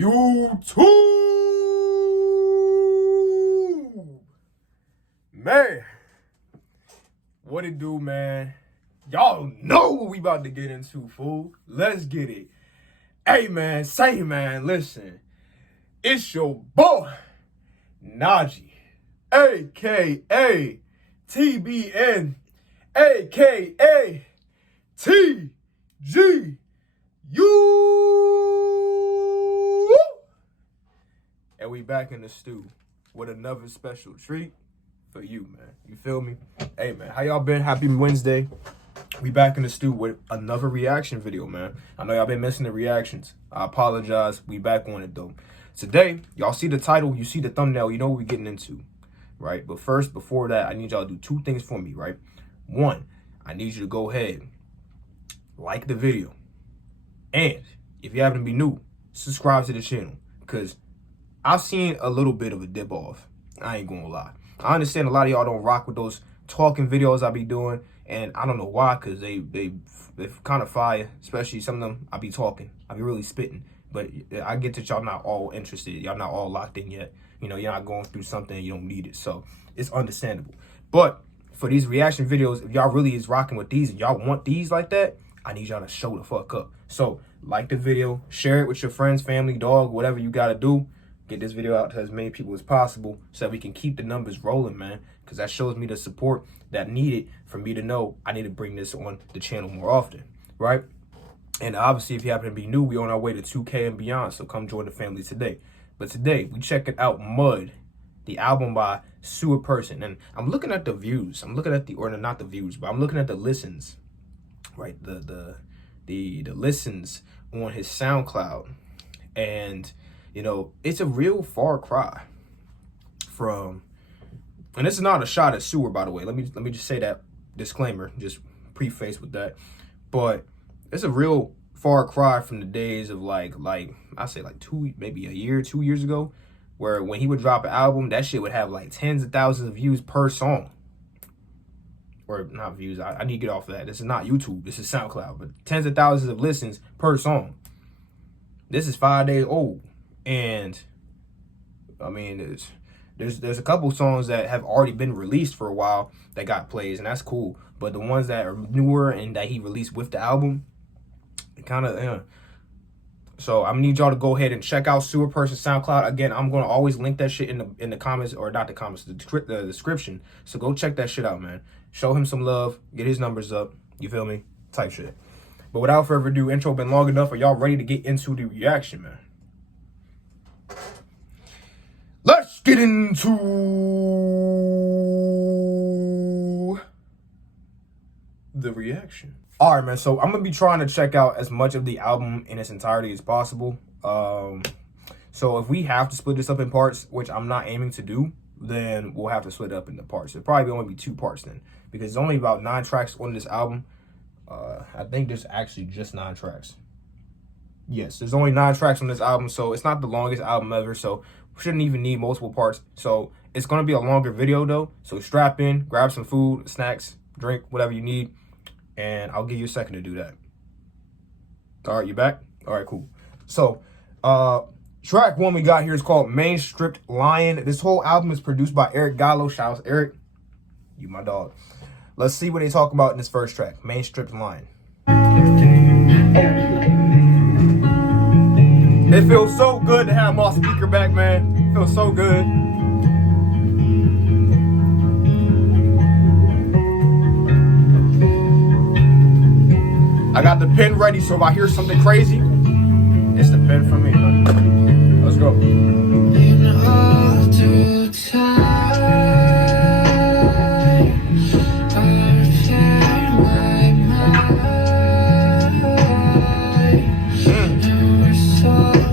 YouTube, man, what it do, man? Y'all know what we about to get into, fool. Let's get it. Hey, man, listen, it's your boy Najee, aka TBN, aka TGU. And we back in the stew with another special treat for you, man. You feel me? Hey, man, how y'all been? Happy Wednesday. We back in the stew with another reaction video, man. I know y'all been missing the reactions. I apologize. We back on it, though. Today, y'all see the title, you see the thumbnail, you know what we're getting into, right? But first, before that, I need y'all to do two things for me, right? One, I need you to go ahead, like the video. And if you happen to be new, subscribe to the channel, because I've seen a little bit of a dip off. I ain't gonna lie. I understand a lot of y'all don't rock with those talking videos I be doing, and I don't know why, because they're kind of fire, especially some of them I be talking. I be really spitting. But I get that y'all not all interested. Y'all not all locked in yet. You know, you're not going through something and you don't need it. So it's understandable. But for these reaction videos, if y'all really is rocking with these and y'all want these like that, I need y'all to show the fuck up. So like the video, share it with your friends, family, dog, whatever you got to do. Get this video out to as many people as possible so that we can keep the numbers rolling, man. Because that shows me the support that needed for me to know I need to bring this on the channel more often, right? And obviously, if you happen to be new, we on our way to 2K and beyond, so come join the family today. But today, we checking out Mud, the album by Sewerperson. And I'm looking at the views. I'm looking at the, or not the views, but I'm looking at the listens, right? The listens on his SoundCloud. And, you know, it's a real far cry from, and this is not a shot at Sewer, by the way. Let me just say that disclaimer, just preface with that. But it's a real far cry from the days of like I say like maybe a year, 2 years ago, where when he would drop an album, that shit would have like tens of thousands of views per song. Or not views, I need to get off of that. This is not YouTube, this is SoundCloud, but tens of thousands of listens per song. This is 5 days old. And I mean, there's a couple songs that have already been released for a while that got plays, and that's cool. But the ones that are newer and that he released with the album, kind of, So I'm gonna need y'all to go ahead and check out Sewerperson SoundCloud. Again, I'm gonna always link that shit in the comments, or not the comments, the description. So go check that shit out, man. Show him some love, get his numbers up. You feel me? Type shit. But without further ado, intro been long enough. Are y'all ready to get into the reaction, man? Let's get into the reaction. All right, man, so I'm gonna be trying to check out as much of the album in its entirety as possible. So if we have to split this up in parts, which I'm not aiming to do, then we'll have to split it up into parts. It'll probably only be 2 parts then, because there's only about 9 tracks on this album. I think there's actually just 9 tracks. Yes, there's only 9 tracks on this album, so it's not the longest album ever, so we shouldn't even need multiple parts. So it's gonna be a longer video though, so strap in, grab some food, snacks, drink, whatever you need, and I'll give you a second to do that. All right, you back? All right, cool. So, track 1 we got here is called Main Stripped Lion. This whole album is produced by Eric Gallo. Shout out to Eric. You my dog. Let's see what they talk about in this first track, Main Stripped Lion. It feels so good to have my speaker back, man. It feels so good. I got the pen ready, so if I hear something crazy, it's the pen for me, man. Let's go. In all due time, I prepare my mind, and we're soaked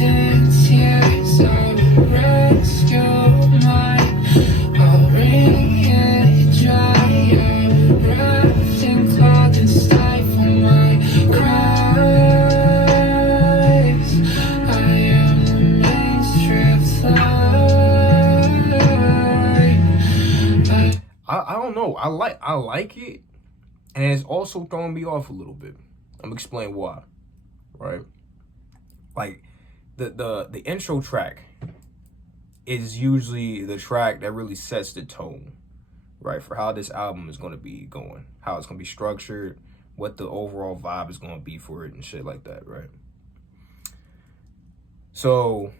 in tears. I'll rescue mine. I'll wring it dry. I'll wrapped in cloth and stifle my cries. I am the main stripped lion. I don't know. I like it, and it's also throwing me off a little bit. I'm gonna explain why, right? like the intro track is usually the track that really sets the tone, right, for how this album is going to be going, how it's going to be structured, what the overall vibe is going to be for it and shit like that, right? So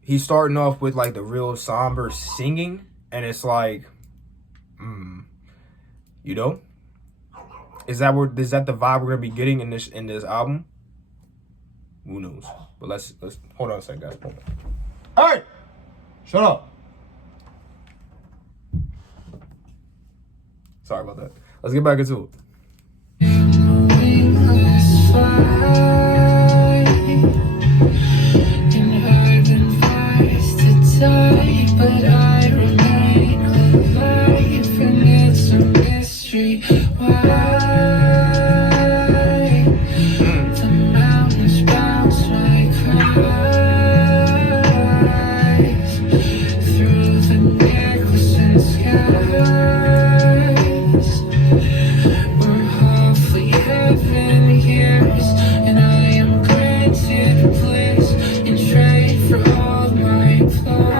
he's starting off with like the real somber singing, and it's like, you know, is that the vibe we're gonna be getting in this album? Who knows? But let's hold on a second, guys. Hold on. Hey, shut up. Sorry about that. Let's get back into it. But I remain alive, and it's a mystery why the mountains bounce like cries through the necklace and skies. We're hopefully heaven hears, and I am granted bliss in trade for all my flaws.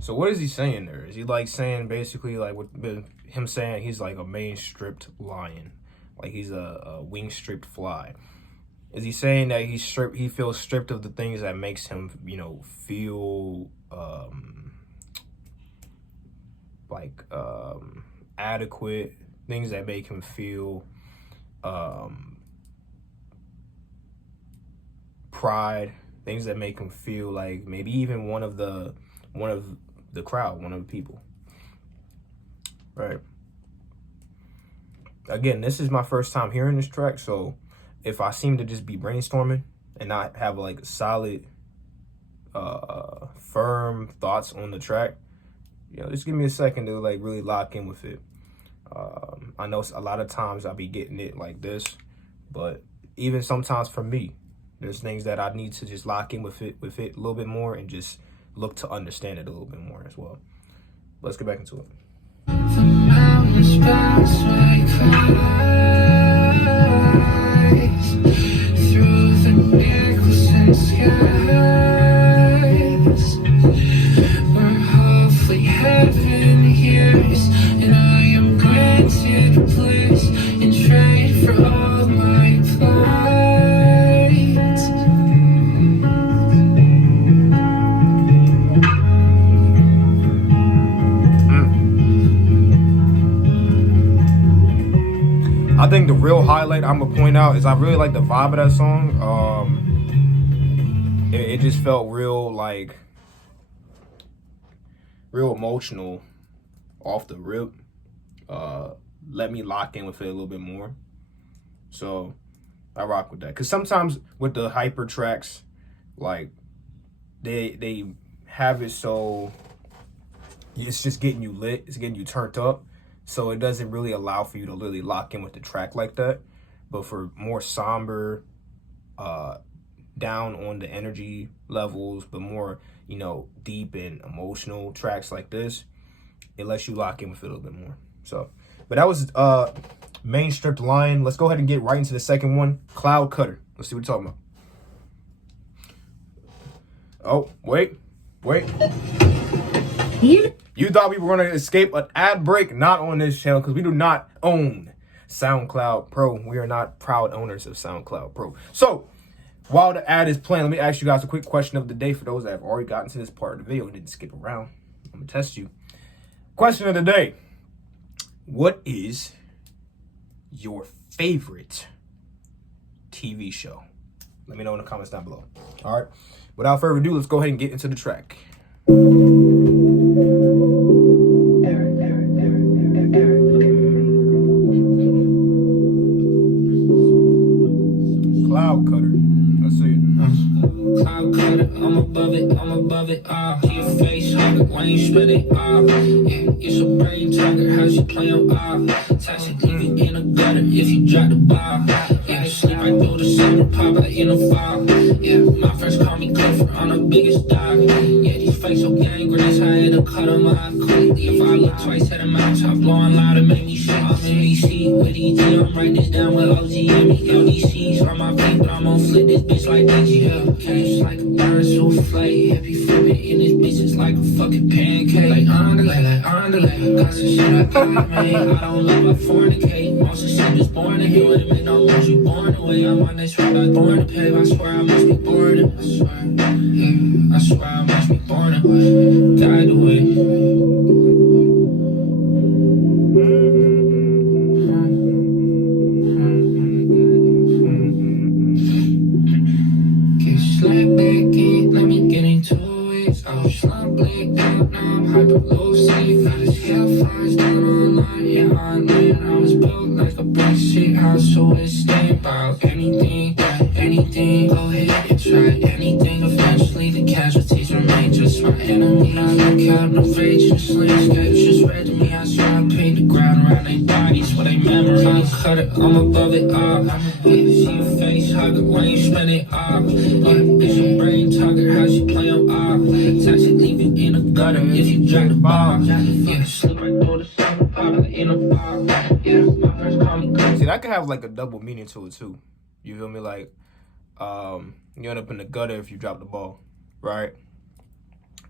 So what is he saying there? Is he like saying basically like with him saying he's like a main stripped lion, like he's a wing stripped fly? Is he saying that he feels stripped of the things that makes him, you know, feel adequate, things that make him feel pride, things that make him feel like maybe even one of the crowd, one of the people, right? Again, this is my first time hearing this track, so if I seem to just be brainstorming and not have like solid firm thoughts on the track, you know, just give me a second to like really lock in with it. I know a lot of times I'll be getting it like this, but even sometimes for me, there's things that I need to just lock in with it a little bit more and just look to understand it a little bit more as well. Let's get back into it. The mountains bounce like cries through the necklace and skies. We're hopefully heaven hears, and I am granted bliss in trade for all my flights. I think the real highlight I'm gonna point out is I really like the vibe of that song. It just felt real, like real emotional off the rip. Let me lock in with it a little bit more. So I rock with that. Cause sometimes with the hyper tracks, like they have it so it's just getting you lit, it's getting you turned up. So it doesn't really allow for you to really lock in with the track like that. But for more somber, down on the energy levels, but more, you know, deep and emotional tracks like this, it lets you lock in with it a little bit more. So, but that was Main Stripped Lion. Let's go ahead and get right into the second one, Cloud Cutter. Let's see what we're talking about. Oh, wait. You You thought we were going to escape an ad break? Not on this channel, because we do not own SoundCloud Pro. We are not proud owners of SoundCloud Pro. So, while the ad is playing, let me ask you guys a quick question of the day for those that have already gotten to this part of the video and didn't skip around. I'm going to test you. Question of the day. What is your favorite TV show? Let me know in the comments down below. All right. Without further ado, let's go ahead and get into the track. Cloud Cutter. Let's see it. Cloud cutter, I'm above it, to your face, hug it when you spread it, yeah, it's a brain target, how she play on, tax it, leave you in a gutter, if you drop the ball, yeah, sleep right through the summer, pop out in a fall, yeah, my friends call me Clifford, I'm the biggest dog, yeah, these fakes so gangrene, I had to cut them off quickly, if I look twice at them out, top blowing loud, it make me shit, I'm in DC, with EG, I'm writing this down with OG, and me, LDCs, on my feet, but I'm gonna flip this bitch like Najee, yeah, it's like a bird souffle, happy flipping in this bitch, it's like a fucking pancake. Like underlay, got some shit I can't make. I don't love a fornicate. Most of shit is born to hit with it, man. Don't lose you born away. I'm on this road, I'm born to pay. I swear I must be born to. I swear I must be born to. Died away. Slide back in, let me get into it. I was slump blacked out, now I'm hyperlucid. Got his hair flies down online, yeah, online. I was built like a brick shit house, so it's stay about anything. Go ahead and try anything. Eventually, the casualties remain just my enemy. I look out, no rage and landscapes just read to me. I swear I paid the ground around their bodies for their memories. I cut it, I'm above it, yeah, see your face, hug it when you spend it, yeah, it's your brain target, how she play on, tax it, leave you in a gutter if you drop the ball, yeah, slip right through the summer, pop out in a ball, yeah, my friends call me. See, that could have like a double meaning to it too. You feel me? Like, you end up in the gutter if you drop the ball, right?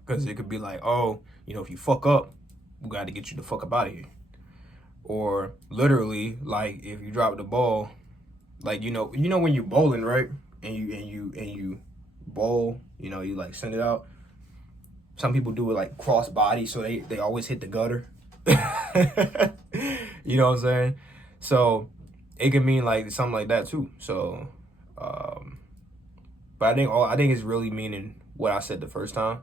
Because it could be like, oh, you know, if you fuck up, we got to get you the fuck up out of here. Or literally, like, if you drop the ball, like, you know when you're bowling, right? And you bowl, you know, you like send it out. Some people do it like cross body, so they always hit the gutter. You know what I'm saying? So it can mean like something like that too. So, but I think it's really meaning what I said the first time.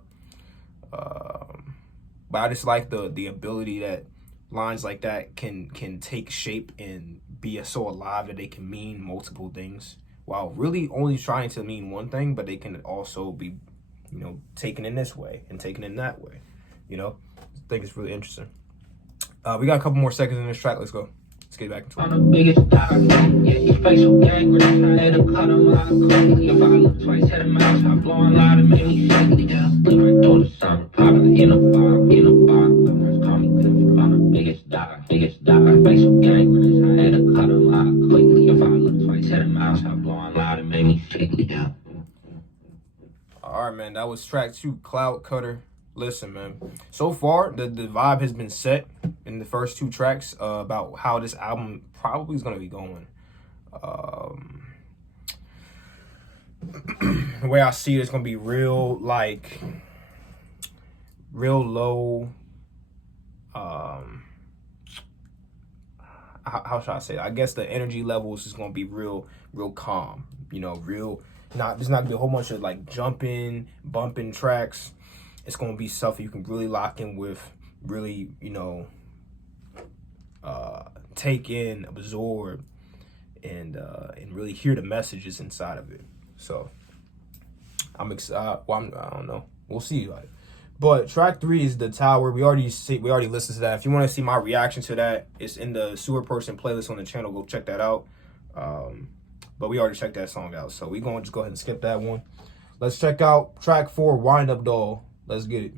But I just like the ability that lines like that can take shape and be so alive that they can mean multiple things while really only trying to mean one thing, but they can also be, you know, taken in this way and taken in that way. You know, I think it's really interesting. We got a couple more seconds in this track. Let's go. Let's get back into it. I'm the biggest dog, yeah, your face so gangrene, I had to cut them off quickly. If I look twice at them out, stop blowing loud and make me sickly. Yeah, live right through the summer, pop out in a bar. My friends call me Clifford, I'm the biggest dog. Face so gangrene, I had to cut them off quickly. If I look twice at them out, stop blowing loud and make me sickly. Yeah. All right, man, that was track 2, Cloud Cutter. Listen, man, so far the vibe has been set in the first 2 tracks about how this album probably is going to be going. The way I see it, it's going to be real, like, real low. How should I say it? I guess the energy levels is going to be real calm, you know, there's not going to be a whole bunch of like jumping, bumping tracks. It's going to be stuff you can really lock in with, really, you know, take in, absorb, and really hear the messages inside of it. So I'm excited. Well, I don't know. We'll see. Like, but track 3 is The Tower. We already listened to that. If you want to see my reaction to that, it's in the Sewerperson playlist on the channel. Go check that out. But we already checked that song out, so we're going to just go ahead and skip that one. Let's check out track 4, Wind Up Doll. Let's get it.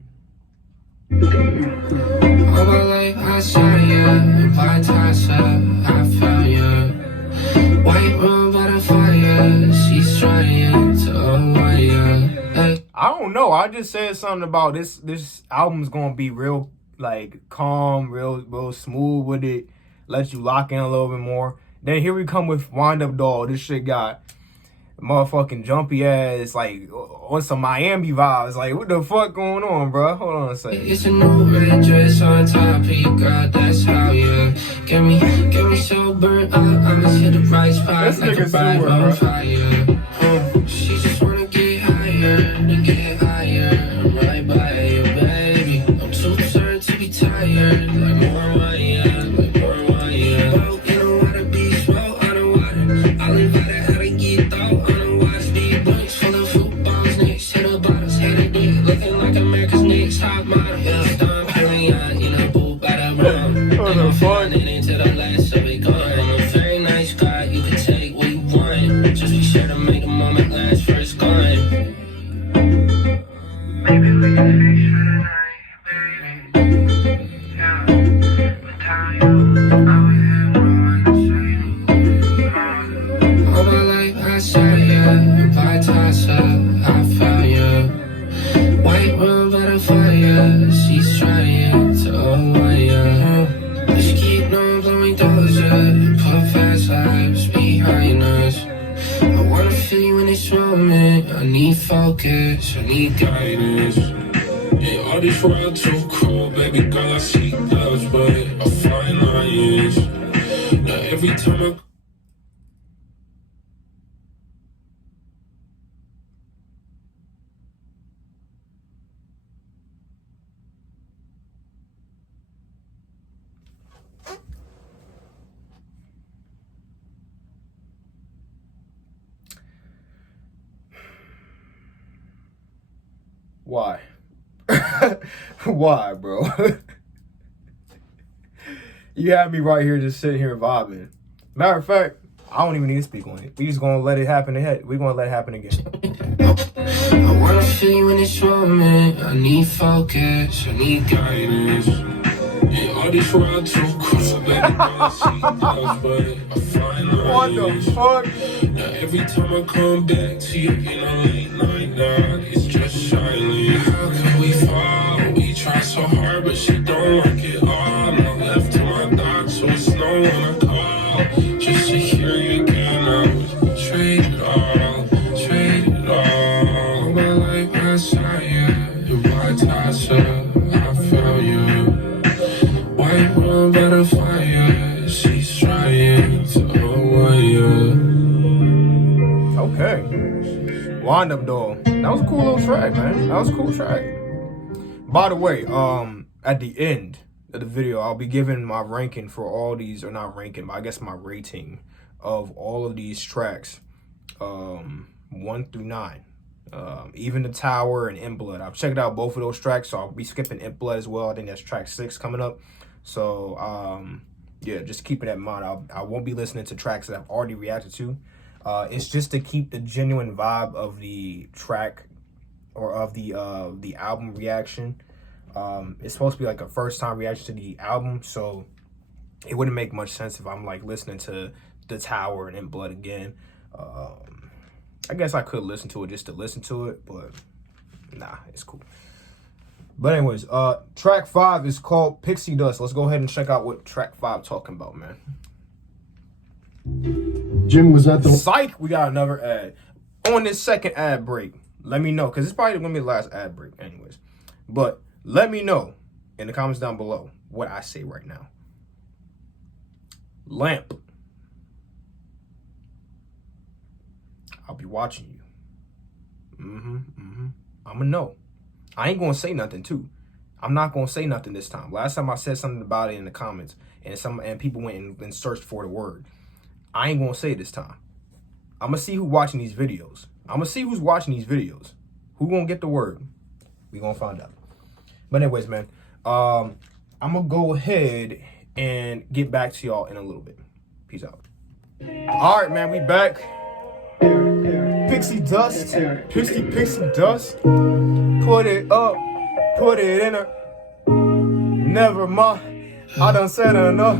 I don't know. I just said something about this album's gonna be real like calm, real smooth with it, let you lock in a little bit more. Then here we come with Wind Up Doll. This shit got motherfucking jumpy ass, like on some Miami vibes. Like, what the fuck going on, bro? Hold on a second. It's a new red dress on top of you, God, that's how you get me so burnt up. I'ma hit the right spot This like a nigga's bike Sewer, on bro. fire. She just wanna get higher and get higher. I'm right by you, baby. I'm too tired to be tired. Like more wine, like more wine. Boat in the water, beach, float on the water. I'll invite her how to get though on the water. Speed books full of footballs next to the bottles. Had a dick looking like America's next top model. Yeah, Storm Period in a boot by the rum. What the fuck? Into the last of it gone. I'm a very nice guy, you can take what you want. Just be sure to make the moment last first gone. Maybe we can finish for the night, baby. Yeah, but tell you, I was here all my life I saw ya, by Tassa, I found ya. White room by the fire, she's trying to unwind ya. She keep on blowing doors up, put fast lives behind us. I wanna feel you in this moment. I need focus, I need guidance. Yeah, all this world too cruel, baby girl. I see clouds, but I find lions. Now every time I Why? Why, bro? You have me right here just sitting here vibing. Matter of fact, I don't even need to speak on it. We just gonna let it happen ahead. We're gonna let it happen again. I wanna feel you in this moment. I need focus, I need guidance. Yeah, all this world too cruel, baby. I see clouds, but I find What the lions. fuck? Now every time I come back to you in a late night, dog, it's just silent. How can we fall? We try so hard, but she don't like it all. I'm left to my thoughts, so it's no one I call. Just to hear you again, I was trade it all. All my life I saw you, in my Tasha, I found you. White room by the fire, she's trying to unwind you. Okay. Wind Up Doll. That was a cool little track, man. That was a cool track. By the way, at the end of the video, I'll be giving my ranking for all these, or not ranking, but I guess my rating of all of these tracks, 1 through 9. Even the Tower and In Blood. I've checked out both of those tracks, so I'll be skipping In Blood as well. I think that's track 6 coming up. So, yeah, just keeping that in mind. I won't be listening to tracks that I've already reacted to. It's just to keep the genuine vibe of the track or of the album reaction. It's supposed to be like a first time reaction to the album, so it wouldn't make much sense if I'm like listening to The Tower and In Blood again. I guess I could listen to it just to listen to it, but nah, it's cool. But anyways, track 5 is called Pixie Dust. Let's go ahead and check out what track 5 talking about, man. Jim was at the Psych, we got another ad. On this second ad break, let me know, because it's probably going to be the last ad break anyways. But let me know in the comments down below what I say right now. Lamp. I'll be watching you. I'm going to know. I ain't going to say nothing, too. I'm not going to say nothing this time. Last time I said something about it in the comments, and people went and searched for the word. I ain't going to say it this time. I'm going to see who's watching these videos. Who going to get the word? We going to find out. But anyways, man, I'm going to go ahead and get back to y'all in a little bit. Peace out. All right, man, we back. Pixie Dust. Pixie Dust. Put it up. Put it in her. Never mind. I done said enough.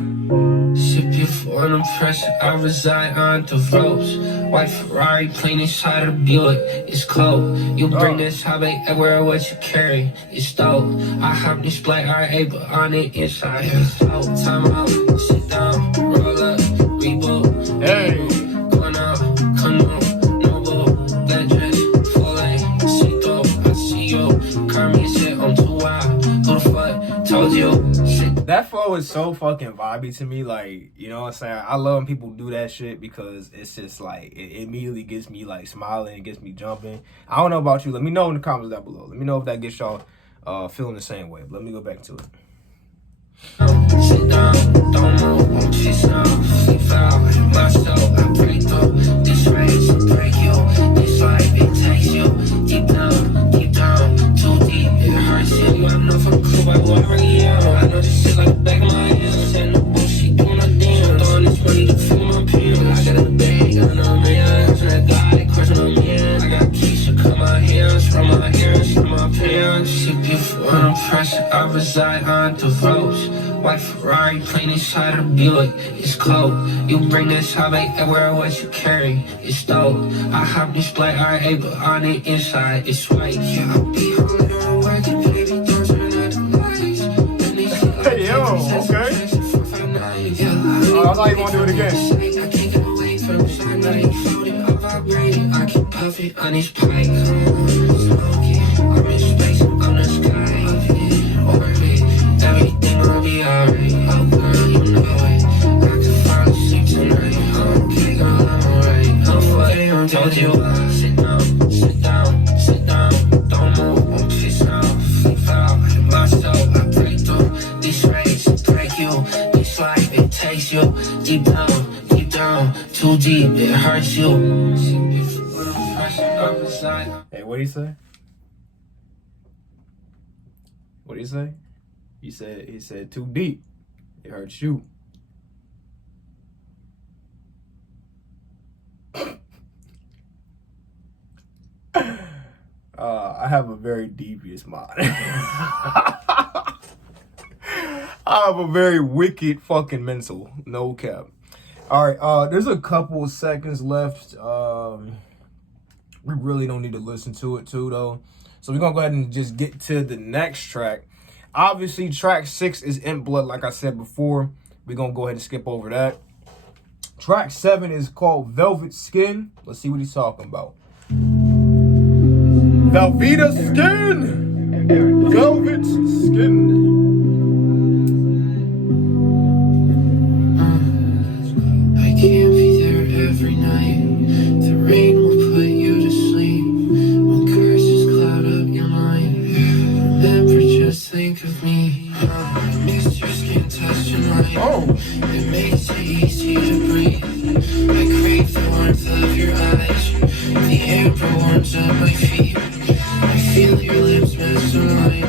Ship you for an impression, I reside on the ropes. White Ferrari, plain inside of the Buick. It's cold. You bring this hobby everywhere, what you carry. It's dope. I hop this black RA, but on the inside, it's dope. Time out, sit down, roll up, reboot. Hey. Going out, come on, no bull, legend, full lane, sit though, I see you. Carmen said I'm too wild. Who the fuck told you? That flow is so fucking vibey to me, like, you know what I'm saying? I love when people do that shit because it's just like, it immediately gets me like smiling, it gets me jumping. I don't know about you, let me know in the comments down below. Let me know if that gets y'all feeling the same way. Let me go back to it. Sit down, don't move, won't chase now, sleep out, myself, I break through, this race, break you, this life, it takes you, deep down, too deep, it hurts you, I'm not from clue by whoever you are, I know this shit like the back of my hand, send no bullshit, doing a damn, throwing this money to fill my pants, I got a bag, I know man, I'm that guy, that question on me, I got Keisha, cut my hands, from my ears, from my pants, she beautiful, under pressure, I reside on the ropes. White Ferrari, plain inside of the Buick. It's cold. You bring this hobby everywhere, what you carry. It's dope. I hop this black RA, but on the inside, it's white. Yeah, I'll be home on working, baby. Don't turn out the lights. Hey, yo, okay. I thought you want to do it again. I can't get away from the side, now you floating, I'm vibrating. I keep puffing on this pipe. Smoking, I'm in space, I'm the sky. Orbit, everything will be alright. Oh girl, you know it. I can fall asleep tonight. Okay, girl, I'm alright. I'm fucking, I told you. Sit down, sit down, sit down. Don't move, won't chase now. Flip out, myself, I break through. This race, break you. This life, it takes you. Deep down, too deep, it hurts you. Hey, what do you say? What do you say? He said too deep. It hurts you. I have a very devious mind. I have a very wicked fucking mental. No cap. All right, there's a couple of seconds left. We really don't need to listen to it too, though. So we're gonna go ahead and just get to the next track. Obviously, track 6 is In Blood, like I said before. We're gonna go ahead and skip over that. Track 7 is called Velvet Skin. Let's see what he's talking about. Velveeta Skin! Velvet Skin. I can't be there every night. The rain will put you to sleep. When curses cloud up your mind. Remember, just think of me. I missed your skin touching mine. Oh. It makes it easy to breathe. I crave the warmth of your eyes. The amber warms up my feet. I feel your lips mess on mine.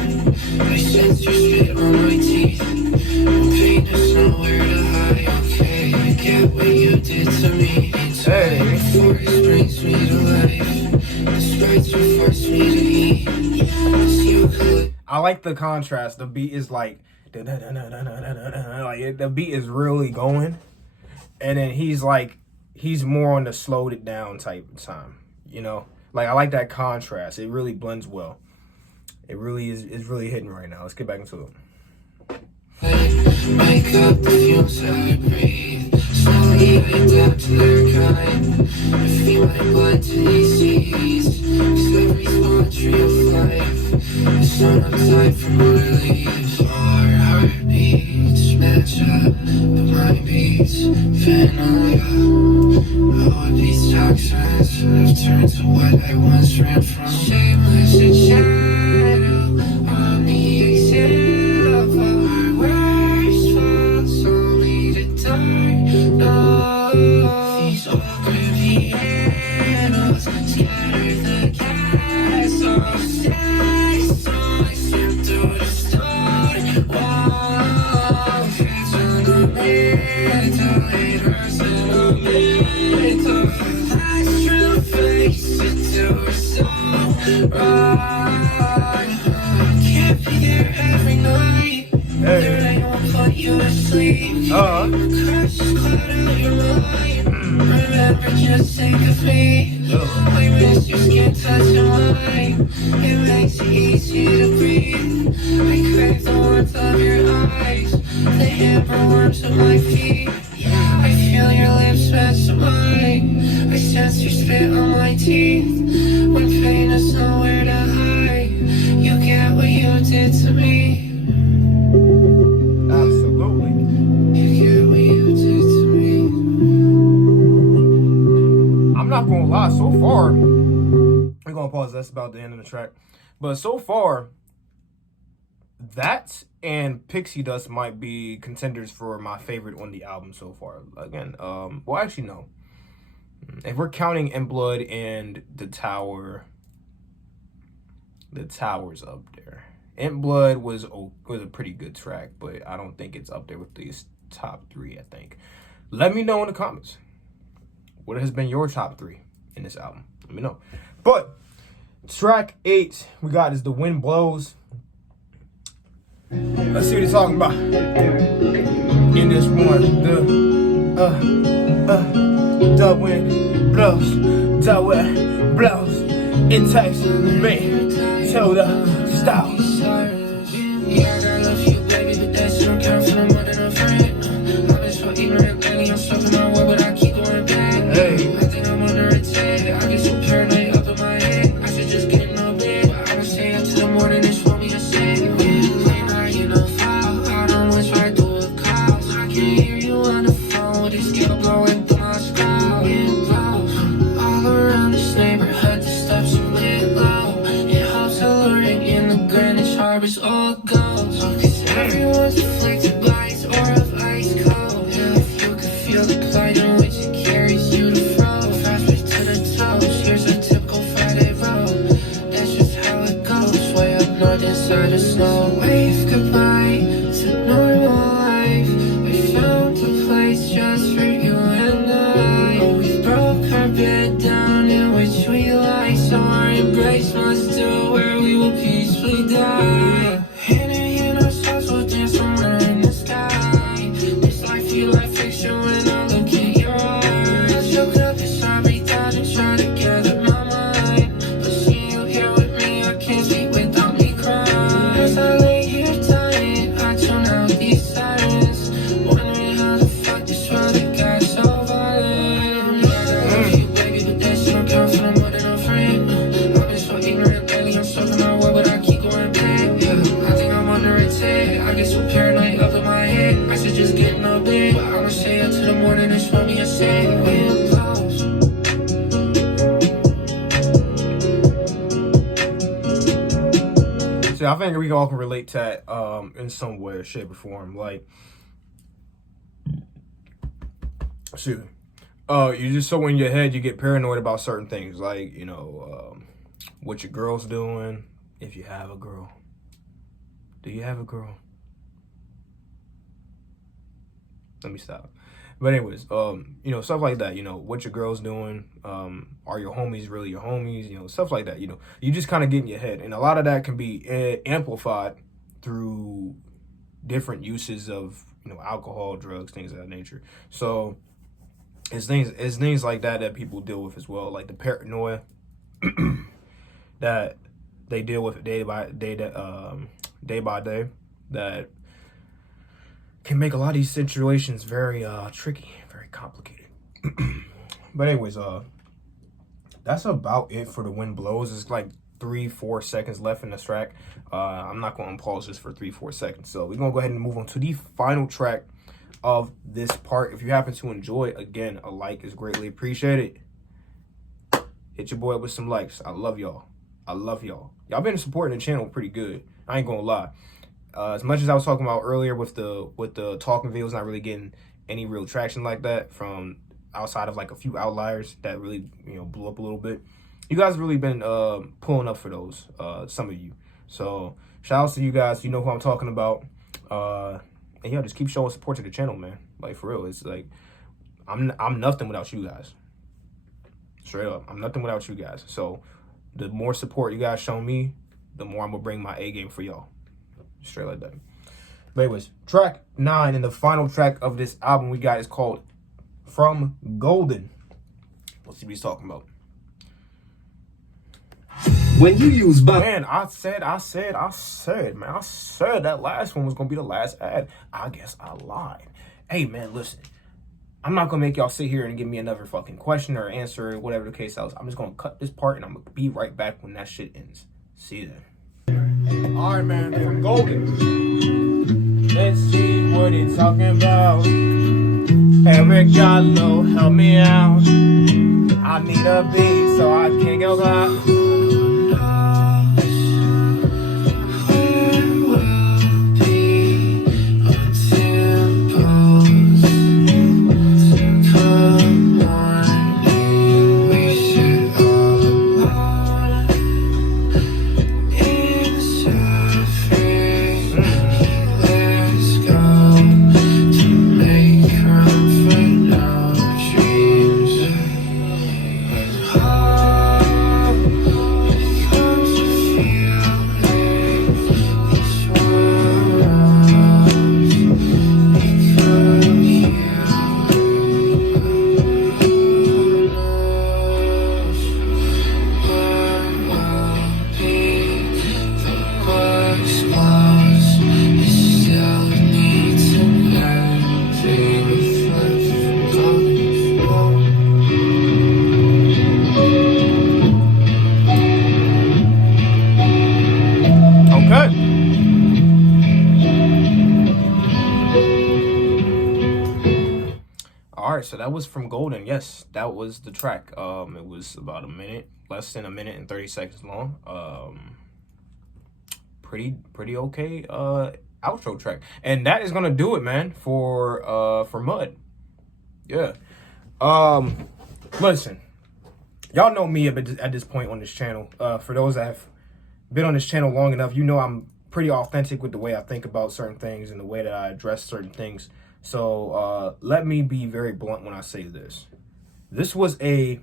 I sense your spit on my teeth. When pain has nowhere to hide. Okay, I get what you did to me. Hey. The forest brings me to life. The spirits will force me to eat. As you could. I like the contrast. The beat is like, like the beat is really going, and then he's more on the slowed it down type of time. You know, like I like that contrast. It really blends well. It really is. It's really hitting right now. Let's get back into it. Wake up the fumes I breathe. Slowly adapt to their kind. I feel my blood to these seas. Cause every small tree of life is on a time for my leaves. Our heartbeats match up with my beats. Paranoia. Oh, these toxins have turned to what I once ran from. Shameless and shadow on the example. Our worst faults only to die. No, these open pianos scatter the castles. Sad songs swim through the storm. Wow, hands on the mantle, it hurts in the mental. Flash through face into a song. Can't be there every night. There I won't put you to sleep. Curses cloud out your mind. Remember, just think of me. I miss your skin touching mine. It makes it easy to breathe. I crave the warmth of your eyes, the hammer worms of my feet. I feel your lips match to mine. I sense your spit on my teeth. When pain is nowhere to hide, you get what you did to me. Absolutely. You get what you did to me. I'm not gonna lie, so far, we're gonna pause, that's about the end of the track. But so far, that and Pixie Dust might be contenders for my favorite on the album so far. Again, well, actually, no. If we're counting In Blood and The Tower's up there. In Blood was a pretty good track, but I don't think it's up there with these top three, I think. Let me know in the comments. What has been your top three in this album? Let me know. But track 8 we got is The Wind Blows. Let's see what he's talking about. In this one, the wind blows, the wind blows. It takes me to the stop. Yeah, I love you, baby, but that's don't count for no more than a friend. I've been so ignorant lately, I'm stuck in my way, but I keep going back. Hey. I think I'm under attack. I get so paranoid up in my head. I should just get in no bed. I don't stay up till the morning and show me a second. Playing out in a file. I don't want to try to do a call. I can hear you on the phone with this girl blowing through my skull. Wind blows all around this neighborhood. The steps are lit low. It helps alluring in the Greenwich Harbor's all goes. Cause everyone's afflicted by its aura of ice cold. If you could feel the plight in which it carries you to fro, fast way to the toes. Here's a typical Friday road. That's just how it goes. Way up north inside the snow. Wave goodbye to normal life. I found a place just for you and I. Oh, we broke our bed down in which we lie. So our embrace must do where we will peacefully die. Hand in hand, our souls will dance somewhere in the sky. This life feel like fiction when I look in your eyes. Choke up as I breathe out and try to gather my mind. But seeing you here with me, I can't sleep without me crying. As I lay here dying, I tune out these sirens, wondering how the fuck this world it got so violent. I love you, baby, but that's don't count for no more than a friend. I've been so ignorant lately, I'm stuck in my way, but I keep going back. Yeah, I think I'm under attack. I get so paranoid up in my head. I should just get in no bed, but I'ma stay up till the morning and show me a second. Wind blows. See, I think we all can relate to that in some way, shape, or form. Like, shoot, you just so in your head you get paranoid about certain things, like, you know, what your girl's doing, if you have a girl. Do you have a girl? Let me stop. But anyways, you know, stuff like that, you know, what your girl's doing, are your homies really your homies, you know, stuff like that, you know, you just kind of get in your head. And a lot of that can be amplified through different uses of, you know, alcohol, drugs, things of that nature. So it's things like that people deal with as well, like the paranoia that they deal with day by day, that can make a lot of these situations very tricky, very complicated. But anyways, that's about it for The Wind Blows. It's like 3-4 seconds left in this track. I'm not going to pause this for 3-4 seconds. So we're going to go ahead and move on to the final track of this part. If you happen to enjoy, again, a like is greatly appreciated. Hit your boy up with some likes. I love y'all. I love y'all. Y'all been supporting the channel pretty good. I ain't gonna lie. As much as I was talking about earlier with the talking videos not really getting any real traction like that from outside of like a few outliers that really, you know, blew up a little bit, you guys really been pulling up for those, some of you. So shout outs to you guys. You know who I'm talking about. And yeah, just keep showing support to the channel, man. Like, for real, it's like I'm nothing without you guys. Straight up, I'm nothing without you guys. So the more support you guys show me, the more I'm gonna bring my A game for y'all. Straight like that. But anyways, track 9 and the final track of this album we got is called from Golden. Let's see what he's talking about. When you use man, I said that last one was gonna be the last ad. I guess I lied. Hey man, listen. I'm not gonna make y'all sit here and give me another fucking question or answer or whatever the case is. I'm just gonna cut this part and I'm gonna be right back when that shit ends. See you then. Alright man, from Golden. Let's see what he's talking about. Eric Gallo, help me out. I need a beat so I can't go back. So that was from Golden. Yes, that was the track. It was about a minute, less than a minute and 30 seconds long. Pretty okay outro track. And that is gonna do it, man, for Mud. Yeah. Listen, y'all know me at this point on this channel. For those that have been on this channel long enough, you know I'm pretty authentic with the way I think about certain things and the way that I address certain things. So let me be very blunt when I say this. This was a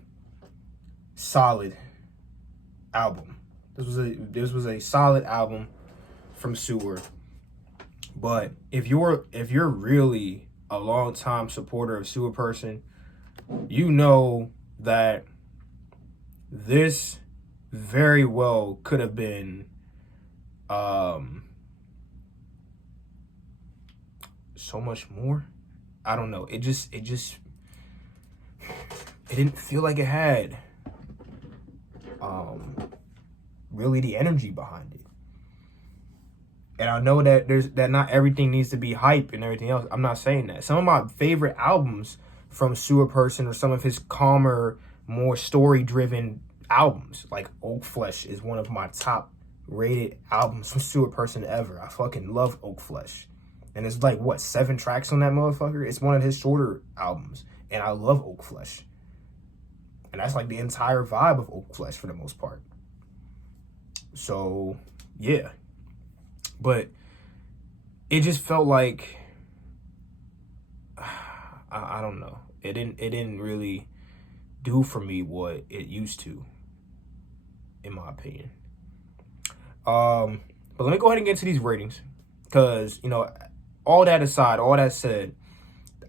solid album. This was a solid album from Sewer. But if you're really a long time supporter of Sewerperson, you know that this very well could have been so much more. I don't know. It didn't feel like it had really the energy behind it. And I know that not everything needs to be hype and everything else. I'm not saying that. Some of my favorite albums from Sewerperson or some of his calmer, more story-driven albums, like Oak Flesh is one of my top rated albums from Sewerperson ever. I fucking love Oak Flesh. And it's like, what, 7 tracks on that motherfucker? It's one of his shorter albums. And I love Oak Flesh. And that's like the entire vibe of Oak Flesh for the most part. So, yeah. But it just felt like, I don't know. It didn't really do for me what it used to, in my opinion. But let me go ahead and get to these ratings. Because, you know, all that aside, all that said,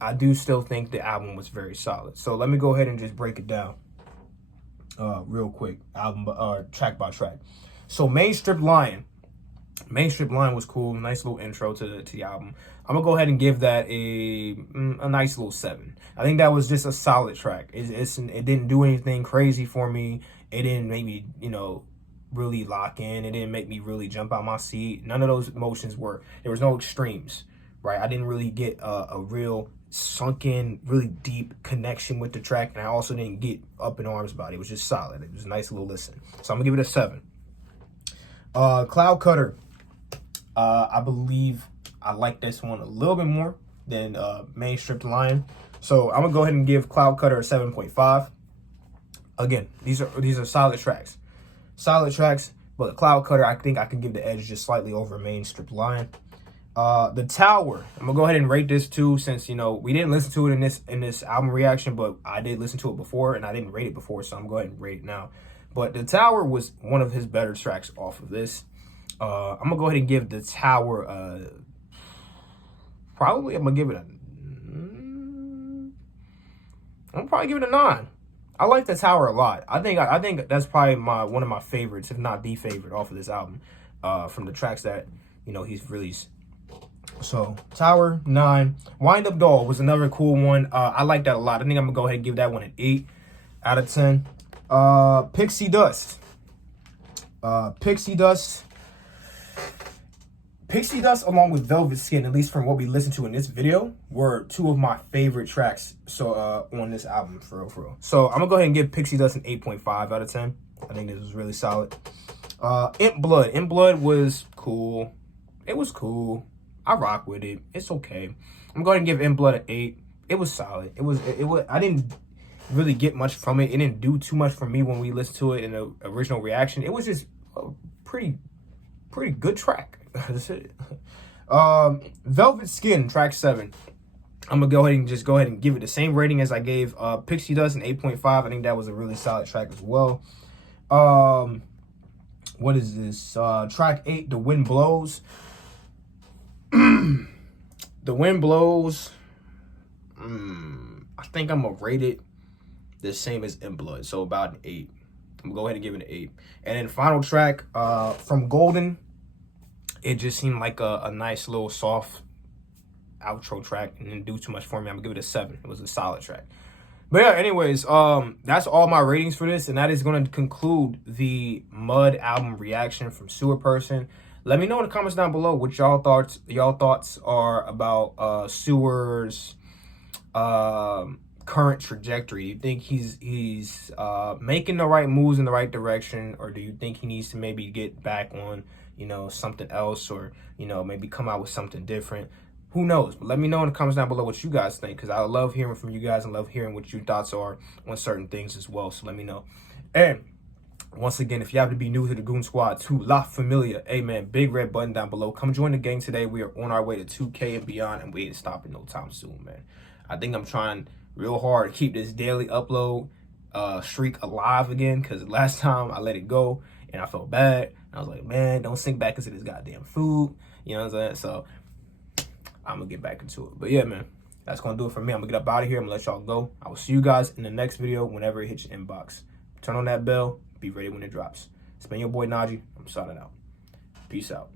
I do still think the album was very solid. So let me go ahead and just break it down real quick, track by track. So Main Strip Line was cool. Nice little intro to the album. I'm gonna go ahead and give that a nice little 7. I think that was just a solid track. It didn't do anything crazy for me. It didn't make me, you know, really lock in. It didn't make me really jump out my seat. None of those emotions there was no extremes, right? I didn't really get a real sunken, really deep connection with the track, and I also didn't get up in arms about it. It was just solid. It was a nice little listen. So I'm gonna give it a 7. Cloud Cutter. I believe I like this one a little bit more than Main Strip Line. So I'm gonna go ahead and give Cloud Cutter a 7.5. Again, these are solid tracks. Solid tracks, but Cloud Cutter, I think I can give the edge just slightly over Main Strip Line. The Tower, I'm gonna go ahead and rate this too, since, you know, we didn't listen to it in this album reaction, but I did listen to it before and I didn't rate it before, so I'm gonna go ahead and rate it now. But The Tower was one of his better tracks off of this. I'm gonna go ahead and give The Tower probably I'm gonna give it I'm probably give it a 9. I like the Tower a lot. I think that's probably one of my favorites, if not the favorite, off of this album, from the tracks that he's released. So Tower 9. Wind Up Doll was another cool one. I like that a lot. I think I'm gonna go ahead and give that one an 8 out of 10. Pixie Dust. Pixie Dust along with Velvet Skin, at least from what we listened to in this video, were two of my favorite tracks on this album, for real. So I'm gonna go ahead and give Pixie Dust an 8.5 out of 10. I think this was really solid. Imp Blood was cool. It was cool. I rock with it. It's okay. I'm going to give Imp Blood an 8. It was solid. It was. I didn't really get much from it. It didn't do too much for me when we listened to it in the original reaction. It was just a pretty good track. That's it. Velvet Skin, track 7. I'm gonna go ahead and give it the same rating as I gave Pixie Dust, an 8.5. I think that was a really solid track as well. What is this? Track 8, The Wind Blows. The Wind Blows. I think I'm gonna rate it the same as In Blood, so about an 8. I'm gonna go ahead and give it an 8. And then final track from Golden. It just seemed like a nice little soft outro track and didn't do too much for me. I'm gonna give it a 7. It was a solid track. But yeah, anyways, that's all my ratings for this, and that is going to conclude the Mud album reaction from Sewerperson. Let me know in the comments down below what y'all thoughts are about Sewer's current trajectory. Do you think he's making the right moves in the right direction, or do you think he needs to maybe get back on something else, or maybe come out with something different? Who knows? But let me know in the comments down below what you guys think, because I love hearing from you guys and love hearing what your thoughts are on certain things as well. So let me know. And once again, if you happen to be new to the Goon Squad, to La Familia, hey man, big red button down below. Come join the gang today. We are on our way to 2K and beyond, and we ain't stopping no time soon, man. I think I'm trying real hard to keep this daily upload streak alive again, because last time I let it go and I felt bad. I was like, man, don't sink back into this goddamn food. You know what I'm saying? So I'm going to get back into it. But yeah, man, that's going to do it for me. I'm going to get up out of here. I'm going to let y'all go. I will see you guys in the next video whenever it hits your inbox. Turn on that bell. Be ready when it drops. It's been your boy Najee. I'm signing out. Peace out.